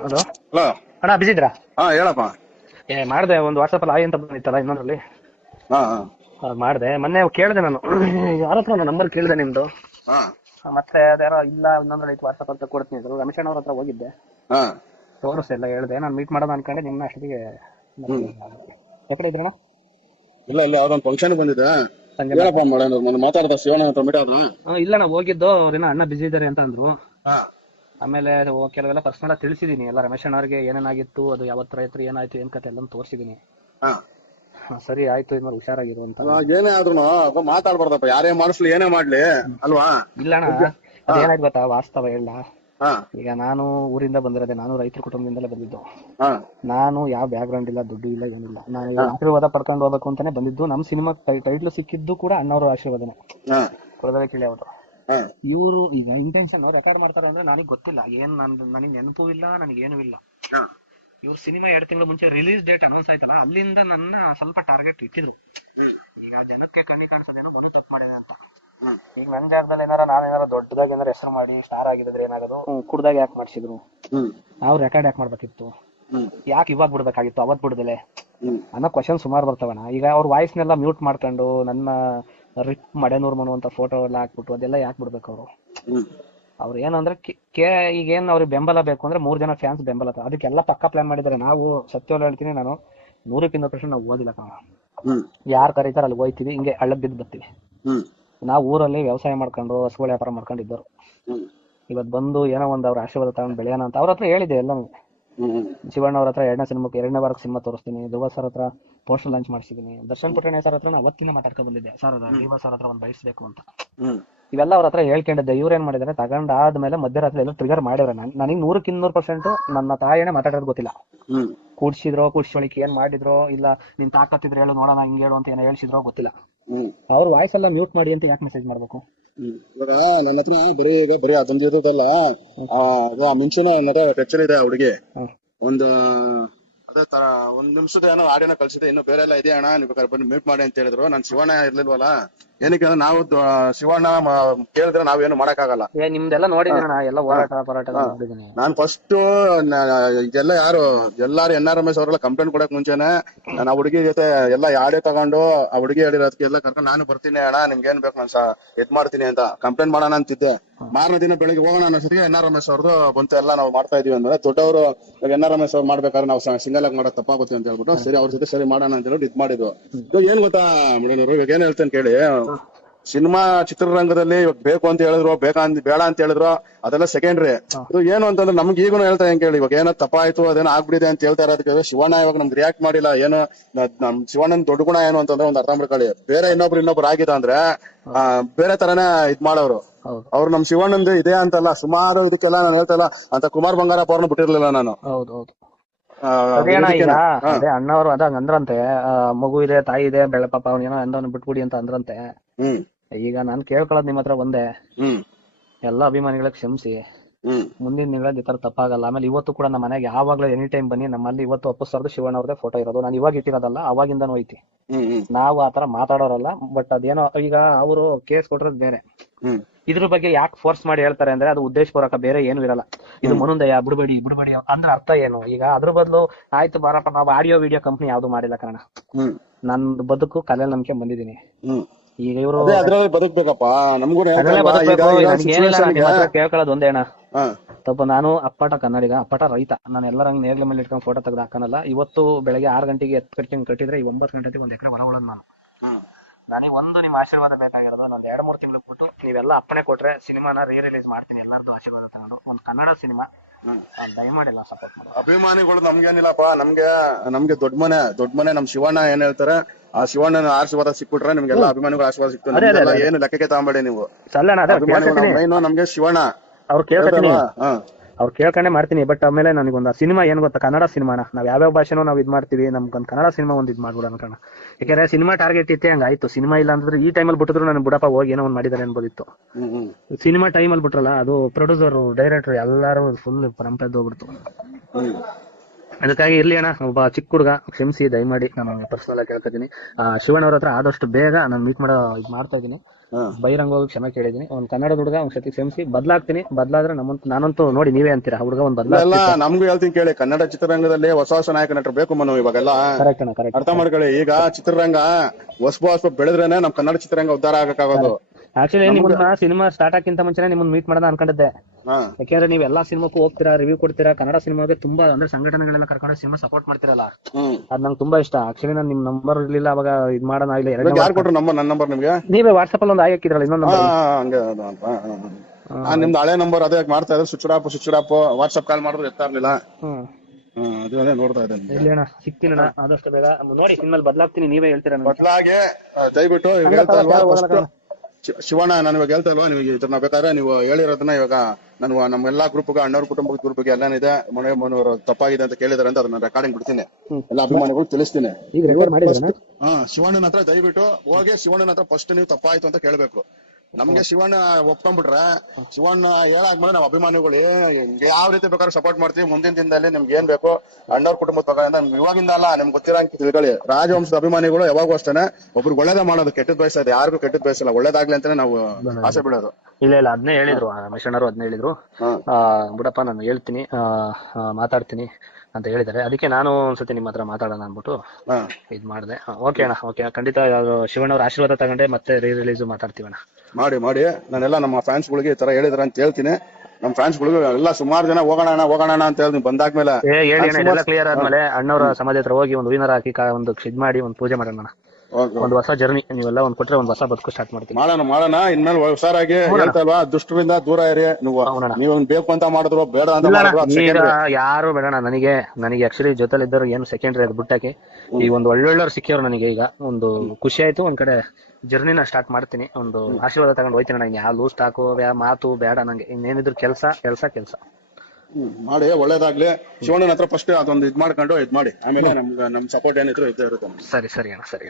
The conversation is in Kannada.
ಹಲೋ? ಹಲೋ? ಅಣ್ಣ ಬಿಸಿ ಇದ್ರಾ ಹಾ ಹೇಳಪ್ಪ. ಏ ಮಾಡಿದೆ ಒಂದು ವಾಟ್ಸಪ್ಪಲ್ಲಿ ಆಯ್ ಅಂತ ಬಂದಿತ್ತಲ್ಲ ಇನ್ನೊಂದ್ರಲ್ಲಿ. ಹಾ ಹಾ. ಅದು ಮಾಡಿದೆ. ಮೊನ್ನೆ ಕೇಳಿದೆ ನಾನು. ಯಾರತ್ರ ನಂಬರ್ ಕೇಳ್ದೆ ನಿಮ್ದು? ಹಾ. ಮತ್ತೆ ಅದ್ಯಾರೋ ಇಲ್ಲ ಇನ್ನೊಂದ್ರಲ್ಲಿ ಐತೆ ವಾಟ್ಸಪ್ ಅಂತ ಕೊಡ್ತೀನಿ ಅಂದ್ರು. ರಮೇಶ್ ಅಣ್ಣ ಅವ್ರ ಹತ್ರ ಹೋಗಿದ್ದೆ. ಹಾ. ತೋರಿಸಿ ಎಲ್ಲ ಹೇಳಿದೆ. ನಾನು ಮೀಟ್ ಮಾಡೋದು ಅನ್ಕೊಂಡೆ ನಿಮ್ಮನ್ನ ಅಷ್ಟೊತ್ತಿಗೆ ಯಾಕಡೆ ಇದ್ರಣ್ಣ? ಇಲ್ಲ ಇಲ್ಲ ಯಾವ್ದೊಂದು ಫಂಕ್ಷನ್ ಬಂದಿದೆ ಸಂಜೆ ಹೇಳಪ್ಪ ಮಾಡೋಣ. ನಾನು ಮಾತಾಡ್ದ ಶಿವಣ್ಣ ಹತ್ರ ಮೀಟ್ ಆದ ಇಲ್ಲ ನಾ ಹೋಗಿದ್ದು. ಅವ್ರೇನೋ ಅಣ್ಣ ಬಿಸಿ ಇದ್ದಾರೆ ಅಂತ ಅಂದ್ರು. ಹಾ. ಆಮೇಲೆ ಕೆಲವೆಲ್ಲ ಪರ್ಸನಲ್ ತಿಳಿಸಿದೀನಿ. ಎಲ್ಲ ರಮೇಶ್ ಅಣ್ಣವ್ರಿಗೆ ಏನೇನಾಗಿತ್ತು ಅದು ಯಾವತ್ತರ ಎತ್ತರ ಏನಾಯ್ತು ಏನ್ ಕತೆ ಎಲ್ಲ ತೋರಿಸಿದೀನಿ. ಸರಿ ಆಯ್ತು ಇನ್ಮೇಲೆ ಹುಷಾರಾಗಿರು ಅಂತ. ಏನೇ ಆದ್ರೂ ಮಾತಾಡ್ಬಾರ್ದಪ್ಪ. ಯಾರೇ ಮಾಡಿಸ್ಲಿ ಏನೇ ಮಾಡ್ಲಿ ಅಲ್ವಾ? ಇಲ್ಲ ಏನಾಯ್ತು ಗೊತ್ತಾ ವಾಸ್ತವ ಹೇಳ ಈಗ ನಾನು ಊರಿಂದ ಬಂದಿರೋದೆ ನಾನು ರೈತರ ಕುಟುಂಬದಿಂದಲೇ ಬಂದಿದ್ದು. ನಾನು ಯಾವ ಬ್ಯಾಕ್ ಗ್ರೌಂಡ್ ಇಲ್ಲ ದುಡ್ಡು ಇಲ್ಲ ಏನಿಲ್ಲ. ನಾನು ಆಶೀರ್ವಾದ ಪಡ್ಕೊಂಡು ಹೋಗ್ಬೇಕು ಅಂತಾನೆ ಬಂದಿದ್ದು. ನಮ್ ಸಿನಿಮಾ ಟೈಟ್ಲ್ ಸಿಕ್ಕಿದ್ದು ಕೂಡ ಅಣ್ಣವ್ರ ಆಶೀರ್ವಾದನೆ. ಕೊಡದಲೆ ಕೇಳಿ ಅವರು. ಇವರು ಈಗ ಇಂಟೆನ್ಷನ್ ರೆಕಾರ್ಡ್ ಮಾಡ್ತಾರೆ ಅಂದ್ರೆ ನನಗೆ ಗೊತ್ತಿಲ್ಲ. ಏನ್ ನನ್ ನನಗೆ ನೆನಪು ಇಲ್ಲ ನನಗೇನು ಇಲ್ಲ. ಹಾ. ಇವ್ರ ಸಿನಿಮಾ ಎರಡು ತಿಂಗಳ ಮುಂಚೆ ರಿಲೀಸ್ ಡೇಟ್ ಅನೌನ್ಸ್ ಆಯ್ತಲ್ಲ ಅಲ್ಲಿಂದ ನನ್ನ ಸ್ವಲ್ಪ ಟಾರ್ಗೆಟ್ ಇಟ್ಟಿದ್ರು. ಈಗ ಜನಕ್ಕೆ ಕಣ್ಣಿ ಕಾಣಿಸೋದೇನೋ ಮನೆ ತಪ್ಪು ಮಾಡಿದೆ ಅಂತ. ಈಗ ನನ್ನ ಜಾಗದಲ್ಲಿ ಏನಾರ ನಾನು ಏನಾರ ದೊಡ್ಡದಾಗಿ ಏನಾರ ಹೆಸರು ಮಾಡಿ ಸ್ಟಾರ್ ಆಗಿದ್ರೆ ಏನಾಗೋದು? ಕುಡ್ದಾಗ ಯಾಕೆ ಮಾಡ್ಸಿದ್ರು? ನಾವು ರೆಕಾರ್ಡ್ ಯಾಕೆ ಮಾಡ್ಬೇಕಿತ್ತು? ಯಾಕೆ ಇವಾಗ ಬಿಡ್ಬೇಕಾಗಿತ್ತು ಅವತ್ ಬಿಡ್ದಲೆ ಅನ್ನೋ ಕ್ವಶನ್ ಸುಮಾರು ಬರ್ತವಣ್ಣ. ಈಗ ಅವ್ರ ವಾಯ್ಸ್ನೆಲ್ಲ ಮ್ಯೂಟ್ ಮಾಡ್ಕೊಂಡು ನನ್ನ ರಿಪ್ ಮಡೆನೂರ್ ಮನು ಅಂತ ಫೋಟೋ ಎಲ್ಲ ಹಾಕ್ಬಿಟ್ಟು ಅದೆಲ್ಲ ಯಾಕ್ ಬಿಡ್ಬೇಕು ಅವರು? ಅವ್ರು ಏನಂದ್ರೆ ಕಿ- ಕೆ ಈಗ ಏನ್ ಅವ್ರಿಗೆ ಬೆಂಬಲ ಬೇಕು ಅಂದ್ರೆ ಮೂರ್ ಜನ ಫ್ಯಾನ್ಸ್ ಬೆಂಬಲ ಅದಕ್ಕೆಲ್ಲ ಪಕ್ಕ ಪ್ಲಾನ್ ಮಾಡಿದ್ದಾರೆ ನಾವು ಸತ್ಯವಾಗಿ ಹೇಳ್ತೀನಿ ನಾನು ನೂರಕ್ಕಿಂತ ಪ್ರಶ್ನೆ ನಾವು ಓದಿಲ್ಲ ಕಣ. ಯಾರ್ ಕರೀತಾರೆ ಅಲ್ಲಿ ಹೋಯ್ತೀವಿ ಹಿಂಗೆ ಹಳ್ಳಕ್ ಬಿದ್ದು ಬರ್ತೀವಿ ನಾವು ಊರಲ್ಲಿ ವ್ಯವಸಾಯ ಮಾಡ್ಕೊಂಡು ಹಸುಗಳ ವ್ಯಾಪಾರ ಮಾಡ್ಕೊಂಡಿದ್ದರು ಇವತ್ ಇವತ್ತು ಬಂದು ಏನೋ ಒಂದು ಅವ್ರ ಆಶೀರ್ವಾದ ತಗೊಂಡು ಬೆಳೆಯೋಣ ಅಂತ ಅವ್ರ ಹತ್ರ ಹೇಳಿದೆ ಎಲ್ಲ ಶಿವಣ್ಣ ಅವ್ರ ಹತ್ರ ಎರಡನೇ ಸಿನಿಮಾಕ್ಕೆ ಎರಡನೇ ವಾರಕ್ಕೆ ಸಿನಿಮಾ ತೋರಿಸ್ತೀನಿ. ಧ್ರುವ ಸರ್ ಹತ್ರ ಪೋಸ್ಟರ್ ಲಾಂಚ್ ಮಾಡಿಸಿದೀನಿ. ದರ್ಶನ್ ಪುಟ್ಟಣ್ಣ ಸರ್ ಹತ್ರ ನಾ ಅವತ್ತಿಂದ ಮಾತಾಡ್ಕೊಂಡು ಬಂದಿದ್ದೆ. ಸರ್ ಧ್ರುವ ಸರ್ ಹತ್ರ ಒಂದು ಬಯಸ್ಬೇಕು ಅಂತ. ಇವೆಲ್ಲ ಅವ್ರ ಹತ್ರ ಹೇಳ್ಕೊಂಡಿದ್ದೆ. ಇವ್ರು ಏನ್ ಮಾಡಿದಾರೆ ತಗೊಂಡಾದ್ಮೇಲೆ ಮಧ್ಯರಾತ್ರಿ ಎಲ್ಲ ಟ್ರಿಗರ್ ಮಾಡಿದ್ರೆ ನನಗೆ ನೂರಕ್ಕೆ ಇನ್ನೂರು ಪರ್ಸೆಂಟ್ ನನ್ನ ತಾಯಿನೇ ಮಾತಾಡೋದು ಗೊತ್ತಿಲ್ಲ. ಕೂಡ್ಸಿದ್ರೋ ಕೂಡ್ಸೋಳಿಕೆ ಏನ್ ಮಾಡಿದ್ರೋ ಇಲ್ಲ ನಿನ್ ತಾಕತ್ತಿದ್ರೆ ಹೇಳು ನೋಡೋಣ ಹಿಂಗೆ ಹೇಳು ಅಂತ ಏನೋ ಹೇಳ್ಸಿದ್ರೋ ಗೊತ್ತಿಲ್ಲ. ಅವ್ರ ವಾಯ್ಸ್ ಎಲ್ಲ ಮ್ಯೂಟ್ ಮಾಡಿ ಅಂತ ಯಾಕೆ ಮೆಸೇಜ್ ಮಾಡ್ಬೇಕು. ಇವಾಗ ನನ್ನ ಹತ್ರ ಬರೀ ಈಗ ಬರೀ ಅದೊಂದು ಇರೋದಲ್ಲ ಆ ಹತ್ರ ಟೆಕ್ಚರ್ ಇದೆ ಆ ಹುಡುಗಿ. ಒಂದು ಅದೇ ತರ ಒಂದ್ ನಿಮಿಷದ ಏನೋ ಆಡಿಯೋ ಕಳ್ಸಿದೆ ಇನ್ನು ಬೇರೆ ಎಲ್ಲ ಇದೆ ಅಣ್ಣ? ನೀವು ಬೇಕಾದ್ರೆ ಬಂದು ಮೀಟ್ ಮಾಡಿ ಅಂತ ಹೇಳಿದ್ರು. ನಾನು ಶಿವಣ್ಣ ಇರ್ಲಿಲ್ವಲ್ಲ? ಏನಕ್ಕೆ ಅಂದ್ರೆ ನಾವು ದ- ಶಿವಣ್ಣ ಕೇಳಿದ್ರೆ ಕೇಳಿದ್ರೆ ನಾವೇನು ಮಾಡಕ್ಕಾಗಲ್ಲ. ಏ ನಿಮ್ದೆಲ್ಲ ಅಣ್ಣ ಎಲ್ಲ ಹೋರಾಟ ಹೋರಾಟ ನಾನ್ ಫಸ್ಟ್ ಎಲ್ಲ ಯಾರು ಎಲ್ಲಾರು ಎನ್ ಆರ್ ಎಂ ಎಸ್ ಅವರೆಲ್ಲ ಕಂಪ್ಲೇಂಟ್ ಕೊಡಕ್ ಮುಂಚೆನೆ ನಾನು ಆ ಹುಡುಗಿ ಜೊತೆ ಎಲ್ಲ ಯಾರೇ ತಗೊಂಡು ಆ ಹುಡುಗಿ ಹೇಳಿರೋದಕ್ಕೆ ಎಲ್ಲ ಕರ್ಕೊಂಡು ನಾನು ಬರ್ತೀನಿ ಅಣ್ಣ ನಿಮ್ಗೆ ಏನ್ ಬೇಕು ನಾನು ಸಹ ಇದ್ ಮಾಡ್ತೀನಿ ಅಂತ ಕಂಪ್ಲೇಂಟ್ ಮಾಡೋಣ ಅಂತಿದ್ದೆ. ಮಾರನೇ ದಿನ ಬೆಳಿಗ್ಗೆ ಹೋಗೋಣ ಅನ್ನೋಷ್ಟೊತ್ತಿಗೆ ಎನ್ ಆರ್ ರಮೇಶ್ ಅವ್ರದ್ದು ಬಂತು ಎಲ್ಲ ನಾವು ಮಾಡ್ತಾ ಇದೀವಿ ಅಂದ್ರೆ ದೊಡ್ಡವರು ಎನ್ ಆರ್ ರಮೇಶ್ ಅವ್ರು ಮಾಡ್ಬೇಕಾದ್ರೆ ನಾವು ಸಿಂಗಲ್ ಆಗಿ ಮಾಡೋದು ತಪ್ಪಾಗುತ್ತೆ ಅಂತ ಹೇಳ್ಬಿಟ್ಟು ಸರಿ ಅವ್ರ ಜೊತೆ ಸರಿ ಮಾಡೋಣ ಅಂತ ಹೇಳಿ ಇದ್ ಮಾಡಿದ್ವು ಇವಾಗ ಏನ್ ಗೊತ್ತಾ ಮುಡಿನವರು ಇವಾಗ ಏನ್ ಹೇಳ್ತೇನೆ ಕೇಳಿ ಸಿನಿಮಾ ಚಿತ್ರರಂಗದಲ್ಲಿ ಇವಾಗ ಬೇಕು ಅಂತ ಹೇಳಿದ್ರು ಬೇಕಾ ಅಂತ ಬೇಡ ಅಂತ ಹೇಳಿದ್ರು ಅದೆಲ್ಲ ಸೆಕೆಂಡ್ರಿ ಇದು ಏನು ಅಂತಂದ್ರೆ ನಮ್ಗೆ ಈಗೂನು ಹೇಳ್ತಾ ಹೆಂಗ್ ಕೇಳಿ ಇವಾಗ ಏನೋ ತಪ್ಪಾಯ್ತು ಅದೇನೋ ಆಗ್ಬಿಡಿದೆ ಅಂತ ಹೇಳ್ತಾ ಇರೋದಕ್ಕೆ ಶಿವಣ್ಣ ಇವಾಗ ನಮ್ಗೆ ರಿಯಾಕ್ಟ್ ಮಾಡಿಲ್ಲ ಏನು ನಮ್ ಶಿವಣ್ಣನ್ ದೊಡ್ಡ ಗುಣ ಏನು ಅಂತಂದ್ರೆ ಒಂದ್ ಅರ್ಥ ಮಾಡ್ಕೊಳ್ಳಿ ಬೇರೆ ಇನ್ನೊಬ್ರು ಇನ್ನೊಬ್ರು ಆಗಿದ ಅಂದ್ರೆ ಆ, ಬೇರೆ ತರನೇ ಇದ್ ಮಾಡೋರು. ಅವ್ರು ನಮ್ ಶಿವಣ್ಣಂದು ಇದೆ ಅಂತಲ್ಲ ಸುಮಾರು ಇದಕ್ಕೆಲ್ಲ ನಾನು ಹೇಳ್ತಲ್ಲ ಅಂತ ಕುಮಾರ್ ಬಂಗಾರಪ್ಪ ಅವ್ರನ್ನ ಬಿಟ್ಟಿರ್ಲಿಲ್ಲ ನಾನು. ಹೌದು ಹೌದು. ಆ, ಅದೇ ಅಣ್ಣ ಈಗ ಇದಕ್ಕೇನೆ. ಹಾ. ಅದೇ ಅಣ್ಣವ್ರು ಅದ ಅಂದ್ರಂತೆ ಆ, ಮಗು ಇದೆ ತಾಯಿ ಇದೆ ಬೆಳೆ ಪಾಪ ಅವ್ನ ಏನೋ ಅಂದವನು ಬಿಟ್ಬಿಡಿ ಅಂತ ಅಂದ್ರಂತೆ. ಹ್ಮ್. ಈಗ ನಾನು ಕೇಳ್ಕೊಳ್ಳೋದು ನಿಮ್ ಹತ್ರ ಒಂದೇ. ಹ್ಮ್. ಎಲ್ಲ ಅಭಿಮಾನಿಗಳಿಗೆ ಕ್ಷಮಿಸಿ. ಮುಂದಿನ ದಿನಗಳಲ್ಲಿ ಈ ತರ ತಪ್ಪಾಗಲ್ಲ. ಆಮೇಲೆ ಇವತ್ತು ಕೂಡ ನಮ್ಮ ಮನೆಗೆ ಯಾವಾಗ್ಲೂ ಎನಿ ಟೈಮ್ ಬನ್ನಿ. ನಮ್ಮಲ್ಲಿ ಇವತ್ತು ಅಪ್ಪಸ್ತಾರ್ದು ಶಿವಣ್ಣ ಅವ್ರದೇ ಫೋಟೋ ಇರೋದು. ನಾನು ಇವಾಗ ಇಟ್ಟಿರೋದಲ್ಲ ಅವಾಗಿಂದನೂ ಐತಿ. ನಾವು ಆತರ ಮಾತಾಡೋರಲ್ಲ ಬಟ್ ಅದೇನೋ ಈಗ ಅವರು ಕೇಸ್ ಕೊಟ್ಟಿರೋದು ಬೇರೆ. ಇದ್ರ ಬಗ್ಗೆ ಯಾಕೆ ಫೋರ್ಸ್ ಮಾಡಿ ಹೇಳ್ತಾರೆ ಅಂದ್ರೆ ಅದು ಉದ್ದೇಶಪೂರ್ವಕ ಬೇರೆ ಏನು ಇರಲ್ಲ. ಇದು ಮನುದಯ ಬಿಡ್ಬೇಡಿ ಬಿಡ್ಬೇಡಿ ಅಂದ್ರೆ ಅರ್ಥ ಏನು? ಈಗ ಅದ್ರ ಬದಲು ಆಯ್ತು ಬಾರಪ್ಪ ನಾವು ಆಡಿಯೋ ವಿಡಿಯೋ ಕಂಪ್ನಿ ಯಾವ್ದು ಮಾಡಿಲ್ಲ ಕಾರಣ ನನ್ ಬದುಕು ಕಲೆ ನಂಬಿಕೆ ಬಂದಿದ್ದೀನಿ. ಈಗ ಇವರು ಬದುಕ್ಬೇಕಪ್ಪ. ನಮಗೂ ಕೇಳ್ಕೊಳ್ಳೋದು ಒಂದೇ ಅಣ್ಣ. ಹಾ ತಪ್ಪ ನಾನು ಅಪ್ಪಟ ಕನ್ನಡಿಗ ಅಪ್ಪಟ ರೈತ. ನಾನು ಎಲ್ಲರಂಗ್ ನೇರ್ಲೆ ಮೇಲೆ ಇಟ್ಕೊಂಡು ಫೋಟೋ ತೆಗೆದು ಹಾಕನಲ್ಲ. ಇವತ್ತು ಬೆಳಗ್ಗೆ ಆರು ಗಂಟೆಗೆ ಎತ್ತು ಕಟ್ಟಿಂಗ್ ಕಟ್ಟಿದ್ರೆ ಈ ಒಂಬತ್ತು ಗಂಟೆಗೆ ಒಂದ್ ಎಕರೆ ಉಳೋದು ನಾನು. ನನಗೆ ಒಂದು ನಿಮ್ಮ ಆಶೀರ್ವಾದ ಬೇಕಾಗಿರೋದು ನಾನು ಎರಡು ಮೂರು ತಿಂಗಳು ಬಿಟ್ಟು ನೀವೆಲ್ಲ ಅಪ್ಪಣೆ ಕೊಟ್ರೆ ಸಿನಿಮಾನ ರೀ ರಿಲೀಸ್ ಮಾಡ್ತೀನಿ. ಎಲ್ಲರದ್ದು ಆಶೀರ್ವಾದ ತಗೊಂಡು ಒಂದು ಕನ್ನಡ ಸಿನಿಮಾ. ದಯಮಾಡಿ ಎಲ್ಲ ಸಪೋರ್ಟ್ ಮಾಡಿ. ಅಭಿಮಾನಿಗಳು ನಮ್ಗೇನಿಲ್ಲಪ್ಪ ನಮ್ಗೆ ನಮ್ಗೆ ದೊಡ್ಡ ಮನೆ ದೊಡ್ಡ ಮನೆ ನಮ್ ಶಿವಣ್ಣ ಏನ್ ಹೇಳ್ತಾರೆ ಆ ಶಿವಣ್ಣನ ಆಶೀರ್ವಾದ ಸಿಕ್ಬಿಟ್ರೆ ನಿಮ್ಗೆಲ್ಲ ಅಭಿಮಾನಿಗಳ ಆಶೀರ್ವಾದ ಸಿಕ್ತು. ಏನು ಲೆಕ್ಕಕ್ಕೆ ತಗೊಂಬೇಡಿ ನೀವು. ಅಭಿಮಾನಿಗಳು ನಮ್ಗೆ ಶಿವಣ್ಣ. ಅವ್ರು ಕೇಳ್ಕೊತೀನಿ ಅವ್ರು ಕೇಳ್ಕೊಂಡೆ ಮಾಡ್ತೀನಿ ಬಟ್ ಆಮೇಲೆ ನನಗೊಂದು ಸಿನಿಮಾ ಏನ್ ಗೊತ್ತಾ? ಕನ್ನಡ ಸಿನಿಮಾನ. ನಾವ್ ಯಾವ್ಯಾವ ಭಾಷೆನೂ ನಾವ್ ಇದ್ ಮಾಡ್ತೀವಿ ನಮ್ಗೊಂದು ಕನ್ನಡ ಸಿನಿಮಾ ಒಂದ್ ಇದ್ ಮಾಡ್ಬಿಡೋಣ ಕಣ. ಯಾಕಂದ್ರೆ ಸಿನಿಮಾ ಟಾರ್ಗೆಟ್ ಇತ್ತೆ ಹಂಗಾಯ್ತು ಸಿನಿಮಾ ಇಲ್ಲ ಅಂದ್ರೆ ಈ ಟೈಮಲ್ಲಿ ಬಿಟ್ಟಿದ್ರು ನಾನು ಬುಡಪ್ಪ ಹೋಗಿ ಏನೋ ಒಂದ್ ಮಾಡಿದಾರೆ ಅನ್ಬೋದಿತ್ತು. ಸಿನಿಮಾ ಟೈಮಲ್ಲಿ ಬಿಟ್ರಲ್ಲ ಅದು ಪ್ರೊಡ್ಯೂಸರ್ ಡೈರೆಕ್ಟರ್ ಎಲ್ಲಾರು ಫುಲ್ ಪರಂಪರೆ ಹೋಗ್ಬಿಡ್ತು. ಅದಕ್ಕಾಗಿ ಇರ್ಲಿ ಅಣ್ಣ ಒಬ್ಬ ಚಿಕ್ಕ ಹುಡುಗ ಕ್ಷಮಿಸಿ ದಯಮಾಡಿ ನಾನು ಪರ್ಸನಲ್ ಆಗಿ ಕೇಳ್ಕೊತೀನಿ. ಆ, ಶಿವಣ್ಣ ಅವ್ರ ಹತ್ರ ಆದಷ್ಟು ಬೇಗ ನಾನು ಮೀಟ್ ಮಾಡೋ ಇದು ಮಾಡ್ತಾ ಇದ್ದೀನಿ. ಬಹಿರಂಗ ಹೋಗಿ ಕ್ಷಮೆ ಕೇಳಿದೀನಿ ಒಂದ್ ಕನ್ನಡ ಹುಡುಗ ಒಂದ್ ಸತಿ ಕ್ಷಮಿಸಿ ಬದ್ಲಾಗ್ತೀನಿ. ಬದ್ಲಾದ್ರೆ ನಮ್ಮಂತ ನಾನಂತೂ ನೋಡಿ ನೀವೇ ಅಂತೀರಾ? ಹುಡುಗ ಒಂದ್ ಬದಲಾ ಎಲ್ಲ ನಮ್ಗೂ ಹೇಳ್ತೀನಿ ಕೇಳಿ ಕನ್ನಡ ಚಿತ್ರರಂಗದಲ್ಲಿ ಹೊಸ ಹೊಸ ನಾಯಕ ನಟರು ಬೇಕು ಮನು ಇವಾಗೆಲ್ಲ. ಕರೆಕ್ಟ್ ಅಣ್ಣ ಕರೆಕ್ಟ್ ಅರ್ಥ ಮಾಡ್ಕೊಳ್ಳಿ ಈಗ ಚಿತ್ರರಂಗ ಹೊಸಬ ಹೊಸಬ ಬೆಳೆದ್ರೇನೆ ನಮ್ ಕನ್ನಡ ಚಿತ್ರರಂಗ ಉದ್ಧಾರ ಆಗಕ್ಕಾಗೋದು. ಆಕ್ಚುಲಿ ನಿಮ್ಮನ್ನ ಸಿನಿಮಾ ಸ್ಟಾರ್ಟ್ ಆಗಿಂತ ಮುಂಚೆನೆ ನಿಮ್ಮನ್ನ ಮೀಟ್ ಮಾಡೋಣ ಅನ್ಕೊಂಡಿದ್ದೆ. ಯಾಕೆಂದ್ರೆ ನೀವ್ ಎಲ್ಲಾ ಸಿನಿಮಾಕ್ಕೂ ಹೋಗ್ತೀರಾ ರಿವ್ಯೂ ಕೊಡ್ತೀರಾ ಕನ್ನಡ ಸಿನಿಮಾಗೆ ತುಂಬಾ ಅಂದ್ರೆ ಸಂಘಟನೆಗಳೆಲ್ಲ ಕರ್ಕೊಂಡು ಸಿನಿಮಾ ಸಪೋರ್ಟ್ ಮಾಡ್ತಿರಲ್ಲ. ಅದ್ ನಂಗೆ ತುಂಬಾ ಇಷ್ಟ. ಆಕ್ಚುಲಿ ನಾನು ನಿಮ್ ನಂಬರ್ ಇರ್ಲಿಲ್ಲ ಅವಾಗ ಇದ್ ಮಾಡೋಣ ಇಲ್ಲ ಯಾರು ಕೊಟ್ರು ನಂಬರ್ ನನ್ನ ನಂಬರ್ ನಿಮ್ಗೆ? ನೀವೇ ವಾಟ್ಸಪ್ ಅಲ್ಲಿ. ಒಂದು ಆಗಿ ಹಾಕಿದ್ರಲ್ಲ ಇನ್ನೊಂದು ನಂಬರ್ ನಿಮ್ದು ಹಳೆ ನಂಬರ್ ಅದೇ ಮಾಡ್ತಾ ಇದ್ರೆ switch off switch off WhatsApp call ಮಾಡಿದ್ರೆ ಎತ್ತಾ ಇರ್ಲಿಲ್ಲ. ಹ್ಮ್. ಹ್ಮ್ ಅದೇ ನೋಡ್ತಾ ಇದ್ದೇನೆ. ಇಲ್ಲಿ ಅಣ್ಣ ಆದಷ್ಟು ಬೇಗ. ನೋಡಿ ಇನ್ಮೇಲೆ ಬದಲಾಗ್ತೀನಿ ನೀವೇ ಹೇಳ್ತೀರಾ ಬದಲಾಗೆ ದಯವಿಟ್ಟು ಹೇಳ್ತಾ ಶಿವಣ್ಣ ನಾನು ಇವಾಗ ಹೇಳ್ತಾ ಇಲ್ವಾ ನಿಮಗೆ ಇದನ್ನ ಬೇಕಾದ್ರೆ ನೀವು ಹೇಳಿರೋದನ್ನ ಇವಾಗ ನಾನು ನಮ್ಮೆಲ್ಲಾ ಗ್ರೂಪ್ಗೆ ಅಣ್ಣವ್ರ ಕುಟುಂಬದ ಗ್ರೂಪ್ಗೆ ಎಲ್ಲಾನಿದೆ ಮನೆ ಮನೋರು ತಪ್ಪಾಗಿದೆ ಅಂತ ಕೇಳಿದಾರೆ ಅಂತ ಅದನ್ನ ರೆಕಾರ್ಡಿಂಗ್ ಬಿಡ್ತೀನಿ. ಎಲ್ಲ ಅಭಿಮಾನಿಗಳು ತಿಳಿಸ್ತೀನಿ. ಹಾ ಶಿವಣ್ಣನ ಹತ್ರ ದಯವಿಟ್ಟು ಹೋಗಿ ಶಿವಣ್ಣನ ಹತ್ರ ಫಸ್ಟ್ ನೀವು ತಪ್ಪಾಯ್ತು ಅಂತ ಕೇಳ್ಬೇಕು. ನಮ್ಗೆ ಶಿವಣ್ಣ ಒಪ್ಕೊಂಡ್ಬಿಟ್ರೆ ಶಿವಣ್ಣ ಹೇಳಾದ್ಮೇಲೆ ನಾವು ಅಭಿಮಾನಿಗಳು ಏ- ಯಾವ ರೀತಿ ಬೇಕಾದ್ರೂ ಸಪೋರ್ಟ್ ಮಾಡ್ತೀವಿ ಮುಂದಿನ ದಿನದಲ್ಲಿ ನಿಮ್ಗೆ ಏನ್ ಬೇಕು ಅಣ್ಣವ್ರ ಕುಟುಂಬದ ಪ್ರಕಾರ ನಮ್ಗೆ ಇವಾಗಿಂದ ಅಲ್ಲ ನಿಮ್ಗೆ ಅಂತ ತಿಳ್ಕೊಳ್ಳಿ. ರಾಜವಂಶದ ಅಭಿಮಾನಿಗಳು ಯಾವಾಗೂ ಅಷ್ಟೇನೆ ಒಬ್ರು ಒಳ್ಳೇದ ಮಾಡೋದು ಕೆಟ್ಟದ್ ಬಯಸೋದು ಯಾರಿಗೂ ಕೆಟ್ಟದ್ ಬಯಸಲ್ಲ ಒಳ್ಳೇದಾಗ್ಲಿ ಅಂತಾನೆ ನಾವು ಆಸೆ ಬಿಡೋದು ಇಲ್ಲ ಇಲ್ಲ ಅದನ್ನೇ ಹೇಳಿದ್ರು ರಮೇಶ್ ಅಣ್ಣರು ಅದನ್ನೇ ಹೇಳಿದ್ರು. ಹಾ. ಆ, ಬಿಡಪ್ಪ ನಾನು ಹೇಳ್ತೀನಿ ಆ, ಆ, ಮಾತಾಡ್ತೀನಿ ಅಂತ ಹೇಳಿದ್ದಾರೆ. ಅದಕ್ಕೆ ನಾನು ಒಂದ್ಸತಿ ನಿಮ್ಮ ಹತ್ರ ಮಾತಾಡೋಣ ಅಂದ್ಬಿಟ್ಟು ಹಾ. ಇದ್ ಮಾಡಿದೆ. ಓಕೆ ಅಣ್ಣ ಓಕೆ ಖಂಡಿತ ಶಿವಣ್ಣ ಅವ್ರ ಆಶೀರ್ವಾದ ತಗೊಂಡೆ ಮತ್ತೆ ರೀ ರಿಲೀಸ್ ಮಾತಾಡ್ತೀವಿ ಅಣ್ಣ ಮಾಡಿ ಮಾಡಿ. ನಾನೆಲ್ಲ ನಮ್ಮ ಫ್ಯಾನ್ಸ್ ಗಳಿಗೆ ಈ ತರ ಹೇಳಿದ್ರ ಅಂತ ಹೇಳ್ತೀನಿ. ನಮ್ಮ ಫ್ಯಾನ್ಸ್ ಗಳಿಗೂ ಎಲ್ಲ ಸುಮಾರು ಜನ ಹೋಗೋಣ ಅಣ್ಣ, ಹೋಗೋಣ ಅಣ್ಣ ಅಂತ ಹೇಳಿ ಬಂದಾದ್ಮೇಲೆ ಏ ಹೇಳಿ ಅಣ್ಣ ಇದೆಲ್ಲ ಕ್ಲಿಯರ್ ಆದ್ಮೇಲೆ ಅಣ್ಣವರ ಸಮಾಧಿ ಹತ್ರ ಹೋಗಿ ಒಂದು ಹೂವಿನ ಹಾಕಿ ಕಾ- ಒಂದು ಇದ್ ಮಾಡಿ ಒಂದು ಪೂಜೆ ಮಾಡೋಣ. ಓಕೆ ಒಂದು ಹೊಸ ಜರ್ನಿ ನೀವೆಲ್ಲ ಒಂದ್ ಕೊಟ್ರೆ ಒಂದು ಹೊಸ ಬದುಕು ಸ್ಟಾರ್ಟ್ ಮಾಡ್ತೀನಿ ಮಾಡೋಣ ಮಾಡೋಣ. ಇನ್ಮೇಲೆ ಹುಷಾರಾಗಿ ಹೇಳ್ತಲ್ವಾ ದುಷ್ಟರಿಂದ ದೂರ ಇರಿ ನೀವು. ಹೌದಣ್ಣ. ನೀವು ಬೇಕು ಅಂತ ಮಾಡಿದ್ರು ಬೇಡ ಅಂತ ಇಲ್ಲ ಮಾಡಿದ್ರು ಅಣ್ಣ, ಈಗ secondary. ಯಾರು ಬೇಡಣ ನನಗೆ ನನಗೆ ಆಕ್ಚುಲಿ ಜೊತೆಲಿ ಇದ್ದವ್ರು ಏನು ಸೆಕೆಂಡ್ರಿ ಅದು ಬಿಟ್ಟಾಕಿ. ಈಗ ಒಂದು ಒಳ್ಳೊಳ್ಳೆಯವ್ರು ಸಿಕ್ಕಿರೋ ನನಗೆ ಈಗ. ಒಂದು ಖುಷಿ ಆಯ್ತು ಒಂದ್ ಕಡೆ ಜರ್ನಿನ ಸ್ಟಾರ್ಟ್ ಮಾಡ್ತೀನಿ. ಒಂದು ಆಶೀರ್ವಾದ ತಗೊಂಡು ಹೋಯ್ತೀನಿ ಅಣ್ಣ ಯಾವ ಲೂಸ್ ಟಾಕು ಯಾವ ಮಾತು ಬೇಡ ನಂಗೆ. ಇನ್ನೇನಿದ್ರು ಕೆಲಸ ಕೆಲಸ ಕೆಲಸ. ಹ್ಮ್, ಮಾಡಿ ಒಳ್ಳೇದಾಗ್ಲಿ. ಶಿವಣ್ಣನ ಹತ್ರ ಫಸ್ಟ್ ಅದೊಂದು ಇದ್ ಮಾಡ್ಕೊಂಡು ಇದ್ ಮಾಡಿ. ಆಮೇಲೆ ನಮ್ಗೆ ನಮ್ ಸಪೋರ್ಟ್ ಏನಿದ್ರು ಇದ್ದೇ ಇರುತ್ತೆ. ಸರಿ ಸರಿ ಅಣ್ಣ ಸರಿ